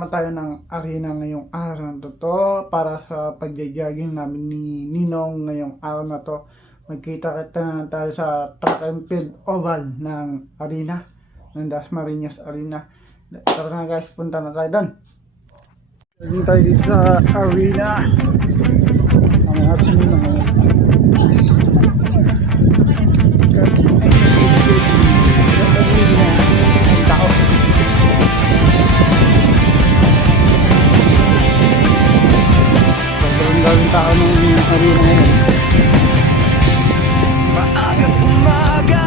naman tayo ng arena ngayong araw na to para sa pagja-jogging namin ni Ninong ngayong araw na to. Magkita-kita na tayo sa track and field oval ng arena, ng Dasmariñas Arena. Tara na guys, punta na tayo doon. Jogging tayo dito sa arena. Ang at si Ninong ngayon. Daming tao ng arena ngayon. Maagang umaga,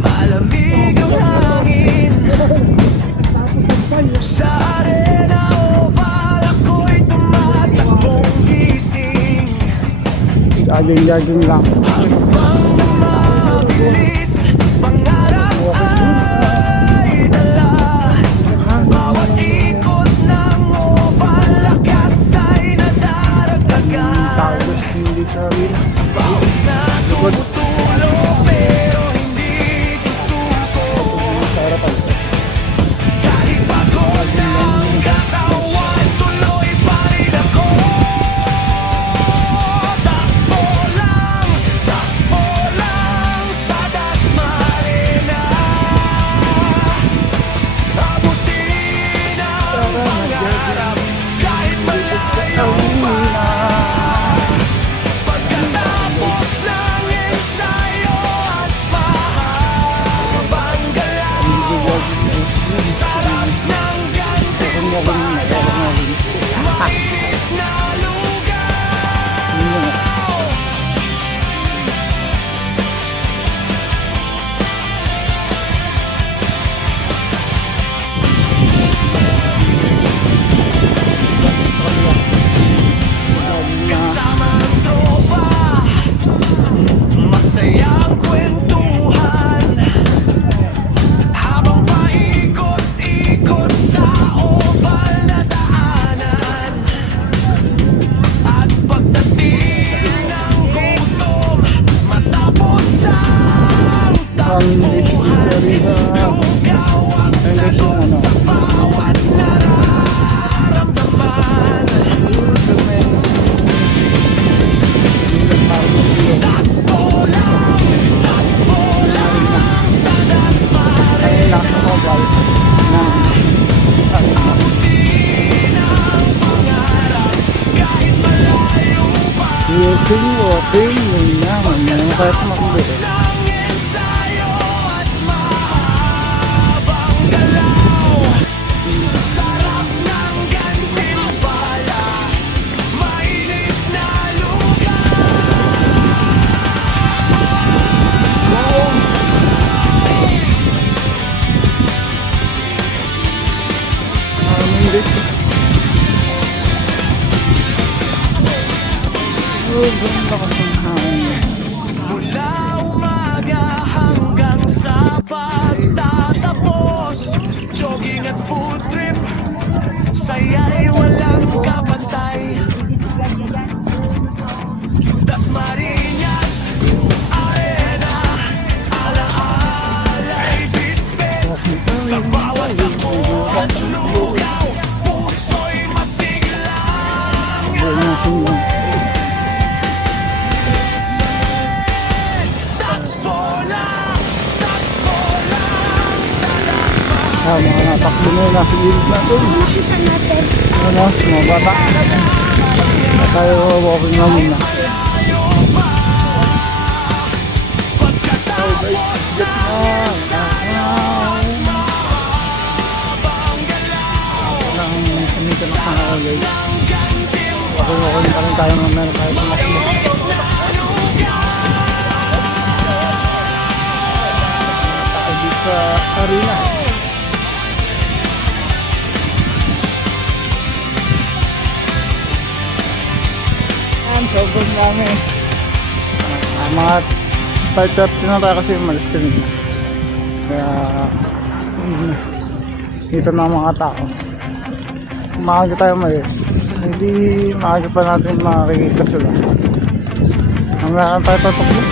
malamig ang hangin. Sa arena oval ako'y tumatakbong gising. Jogging lang. Habang mabilis, pangarap ay dala. Bawat ikot ng oval, lakas ay nadaragdagan. Tapos hindi sa arena. Bawis na tumutulo pero hindi susuko. Sa harapan. Kahit pagod ng katawan, tuloy pa rin ako. Takbo lang sa Dasmariñas. Abutin ang pangarap kahit malayo pa. Pagkatapos ng ensayo at mahabang galaw, sarap ng gantimpala, mainit na lugaw. Kasama ang tropa, masayang kwentuhan, habang paikot-ikot sa oval na daanan. At pagdating ng gutom, matapos ang takbuhan, lugaw ang sagot sa bawat nararamdaman. Takbo lang sa Dasmariñas. Abutin ang pangarap kahit malayo pa. Walking, yun naman. Yan ang kaya tumakbo. Ng ensayo at mahabang galaw, sarap ng gantimpala, mainit na lugaw. Sobrang lakas ng hangin. Mula umaga hanggang sa pagtatapos, jogging at food trip, saya'y walang kapantay. Dasmariñas Arena, alaala'y bitbit. Sa bawat ako at lugaw, puso'y masiglang. Buhay natin lang. Takbo lang sa Dasmariñas. Mga natakbo na yun. Nasa gilid natin. Ano, mga bata. Tayo walking na muna. Oh guys, sigat na. Walang sumita na kaka guys. Walking pa rin tayo mamaya na tayo pumasok. Tayo dito sa arena. Sobrang dami. Mga 5:30 na tayo kasi umalis kanina. Kaya dito na ang mga tao. Maaga tayo umalis. Hindi maaga pa natin makikita sila. Hanggang tayo patukbo.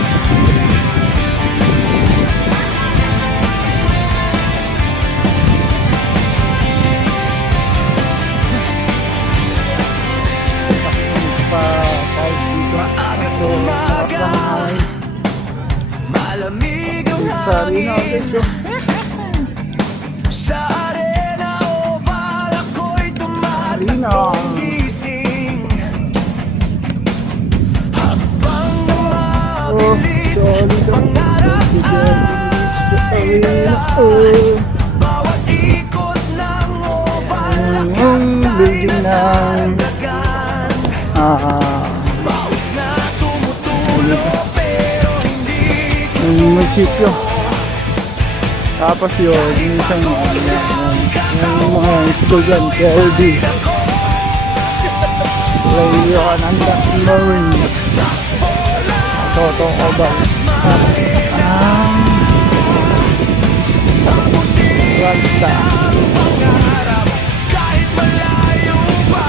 So, lakas ng hangin. Malamig ang Sa arena guys, oh. Sa arena oval ako'y Arena. tumatakbong gising. Habang Oh, mabilis solid ang pangarap sa ay arena. dala. Oh, Bawat ikot ng oval ang lakas ay building ng nadadagdagan. Paus na tumutulo pero hindi munisipyo. Tapos yun, yung isang yung mga estudyante, LD. Radio Anandas Marines. Soto Oval. Rasta. kahit malayo pa.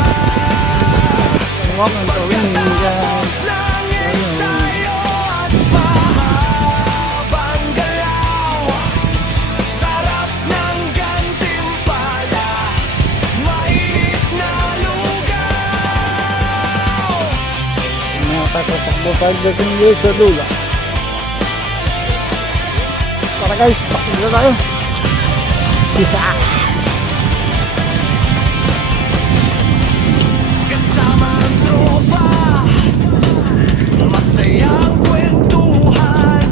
Welcome to winning guys. Langit sa'yo at mahabang galaw. Sarap ng gantimpala, mainit na lugaw. Nakakatakbo tayo dating yun sa lula. Tara guys, takbo na tayo. Kasama ang tropa, masayang kwentuhan.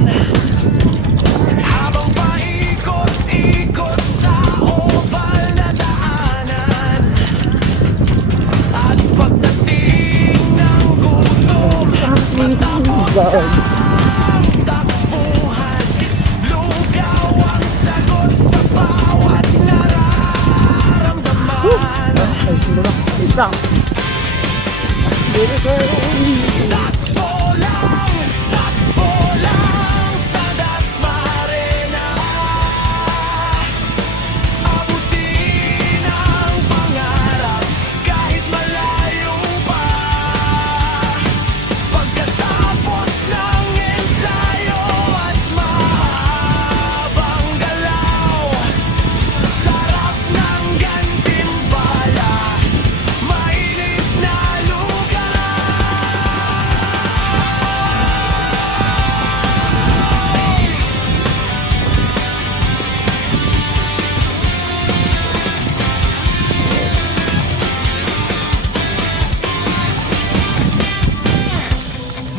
Habang paikot-ikot sa oval na daanan. At pagdating ng gutom, Bawal. ang takbuhan. Lugaw ang sagot sa bawat nararamdaman. Ay, sino na? Wait lang. Dito tayo. Takbo lang sa Dasmarena. Abutin ang pangarap kahit malayo pa. Pagkatapos ng ensayo at mahabang galaw. Sarap ng gantimpala, mainit na lugaw.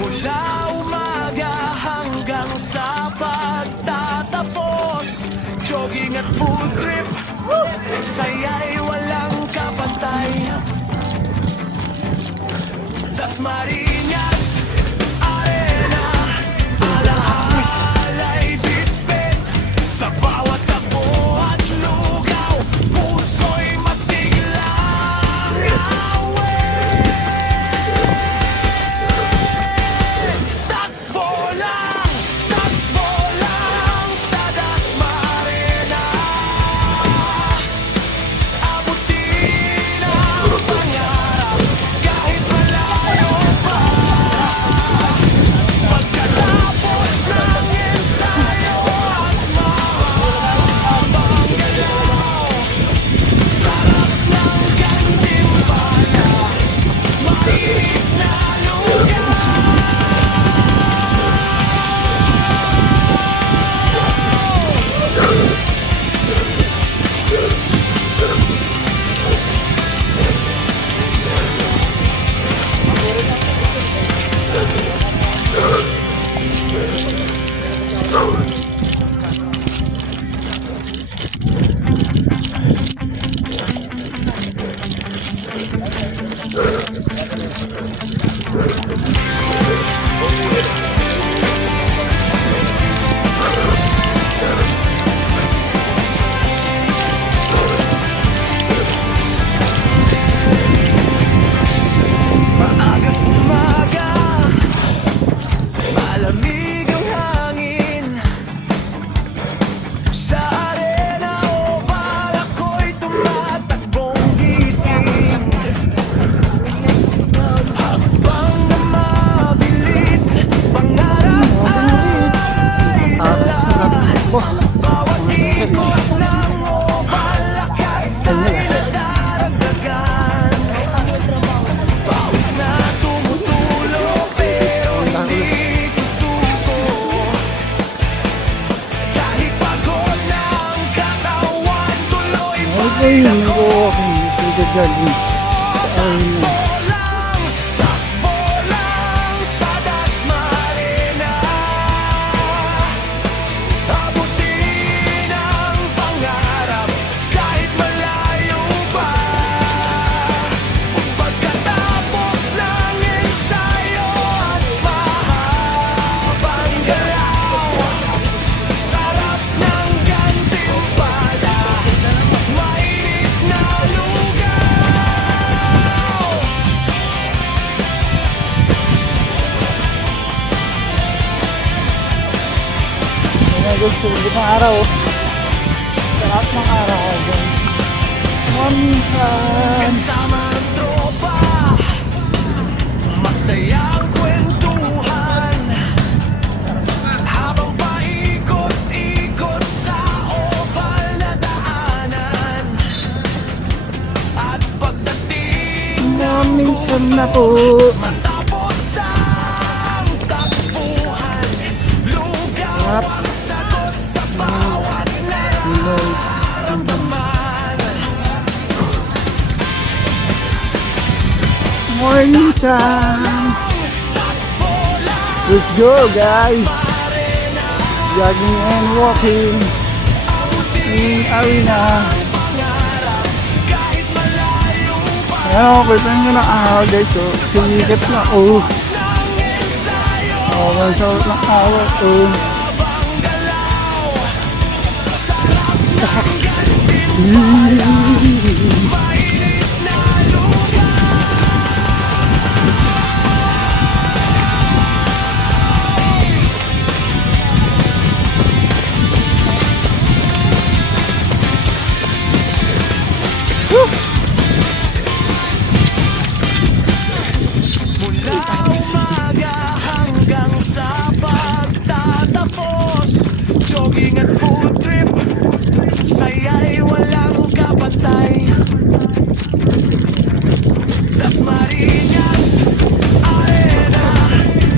Mula umaga hanggang sa pagtatapos, jogging at food trip, saya'y walang kapantay. Dasmariñas Arena, alaala'y bitbit sa bawat takbo at lugaw. Puso'y masiglang awit. Takbo lang sa Dasmarena. Abutin ang pangarap kahit malayo pa. Pagkatapos ng ensayo at mahabang galaw. Sarap ng gantimpala, mainit na lugaw. Maagang umaga, malamig ang hangin. Sa arena oval ako'y tumatakbong gising. jogging sa arena. Takbo lang sa Dasmarina, abutin ang pangarap kahit malayo pa. Pagkatapos ng ensayo at mahabang galaw, sarap ng gantimpala, mainit na lugaw. Ayan guys, sulit ng araw. Sarap ng araw guys. Minsan. Kasama ang tropa, masayang kwentuhan, habang paikot-ikot sa oval na daanan. At pagdating Minsan na po. matapos ang takbuhan, lugaw ang sagot sa bawat nararamdaman. Morning time. Let's go guys. Jogging and walking in arena. Kahit malayo pa Ayan, kita nyo ng araw guys. So, sinikip na. Oh, ng ensayo okay, so ng araw. Oh. habang galaw, sarap ng mainit na lugaw. Mula umaga hanggang sa pagtatapos, jogging at food trip, saya'y walang kapantay. Dasmariñas, arena,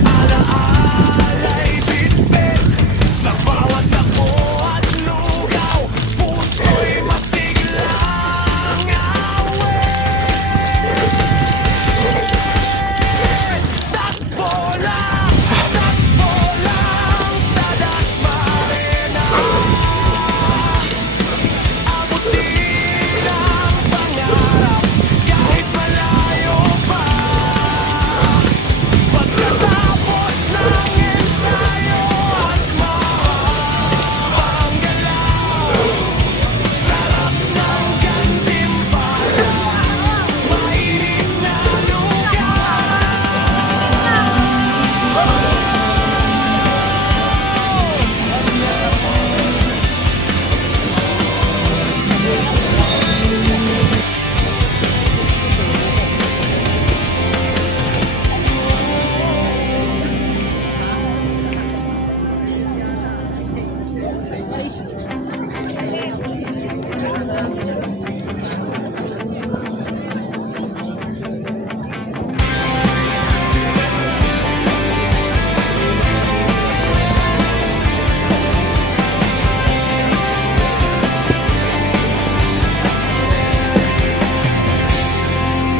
alaala'y bitbit, sa bawat takbo at lugaw, puso'y masiglang awit. Takbo lang sa Dasmarina, abutin ang pangarap kahit malayo pa. Pagkatapos ng ensayo at mahabang galaw, sarap ng gantimpala, mainit na lugaw.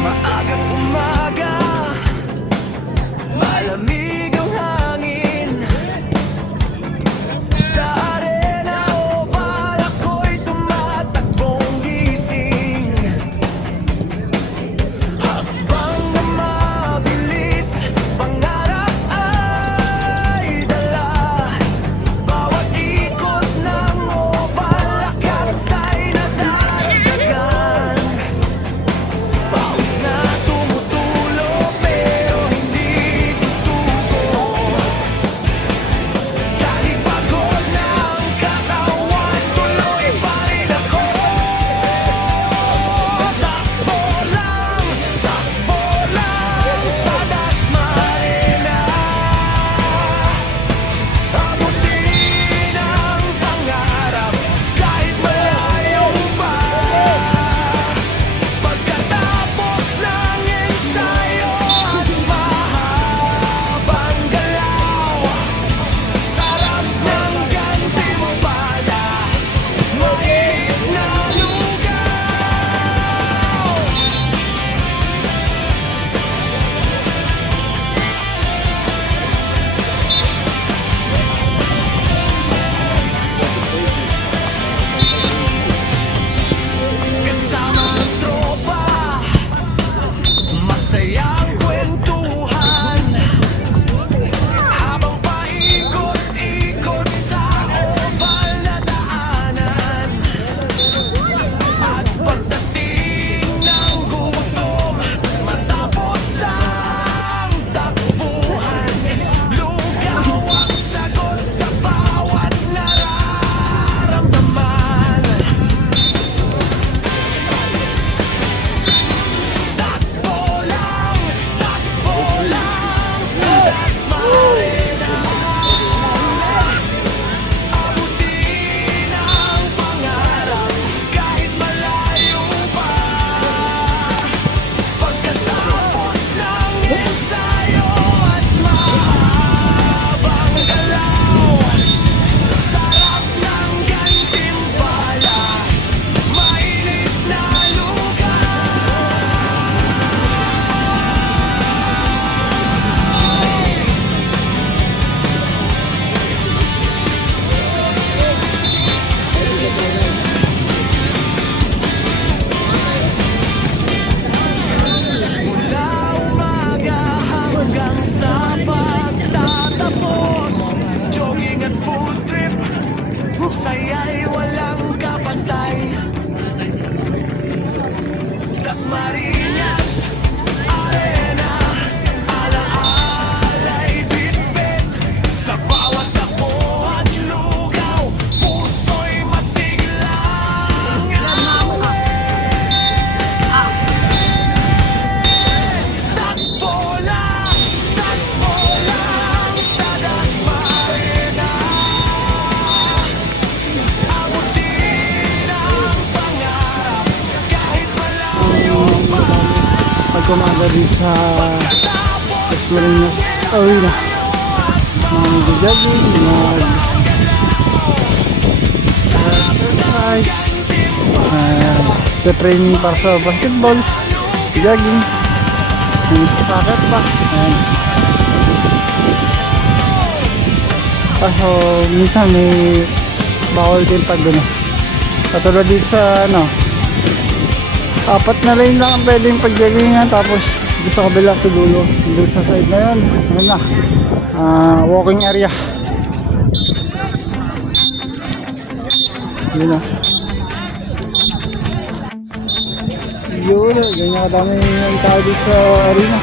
Maagang umaga, malamig ang hangin, sa arena oval ako'y tumatakbong gising. Habang na mabilis, pangarap ay dala, bawat ikot ng oval lakas ay nadaragdagan. Pawis na tumutulo dito sa Las Marinas Arena. Mag-jogging, mag-exercise, training para sa basketball, jogging, sa soccer pa. Ayan. Kaso minsan may bawal din pag gano'n. Katulad dito sa apat na lane lang ang pwedeng pag-joggingan, tapos doon sa kabila sa dulo, doon sa side na yun, walking area. Yun na. Yun, ganyan kadami yung tao dito sa arena.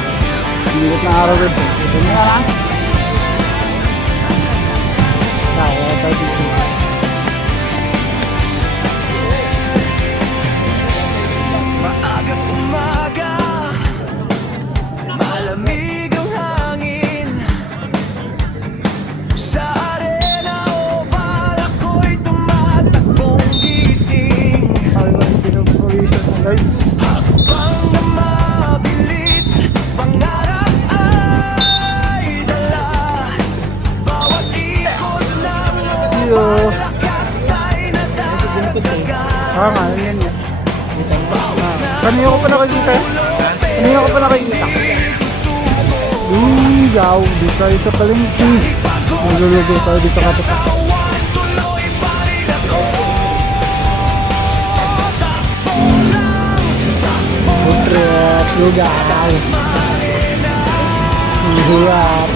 Minit na araw guys. Ito na lang. Tawa tayo dito. Maagang umaga, malamig ang hangin. Sa arena oval ako'y tumatakbong gising. Tayo lang pinupulisan na guys. Habang na mabilis, pangarap ay dala. Bawat ikot ng oval, lakas ay nadadagdagan. Nga, yun yan. Kanina ko pa nakikita. Kanina ko pa nakikita. Yaw, di tayo sa palengke. Magluluto tayo dito katapas. Food trip, lugaw. Hirap.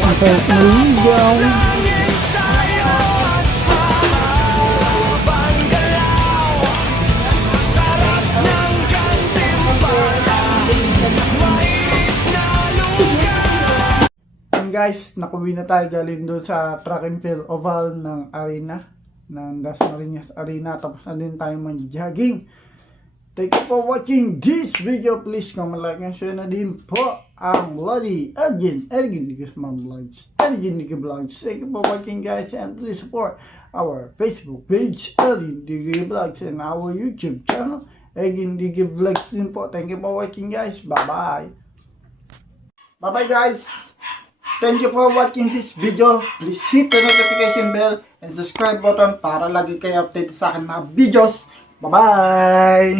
Ang sarap na lugaw. And guys, nakuwi na tayo galing doon sa track and field oval ng arena, ng Las Marinas Arena. Tapos andun tayo mag-jogging. Thank you for watching this video. Please comment, like, and share na din po ang Lodi Elgin Digisman Vlogs, Elgin Digi Vlogs. Thank you for watching guys, and please support our Facebook page Elgin Digi Vlogs and our YouTube channel Elgin Digi Vlogs din po. Thank you for watching guys. Bye bye. Bye bye guys. Thank you for watching this video. Please hit the notification bell and subscribe button para lagi kayo updated sa akin mga videos. Bye bye.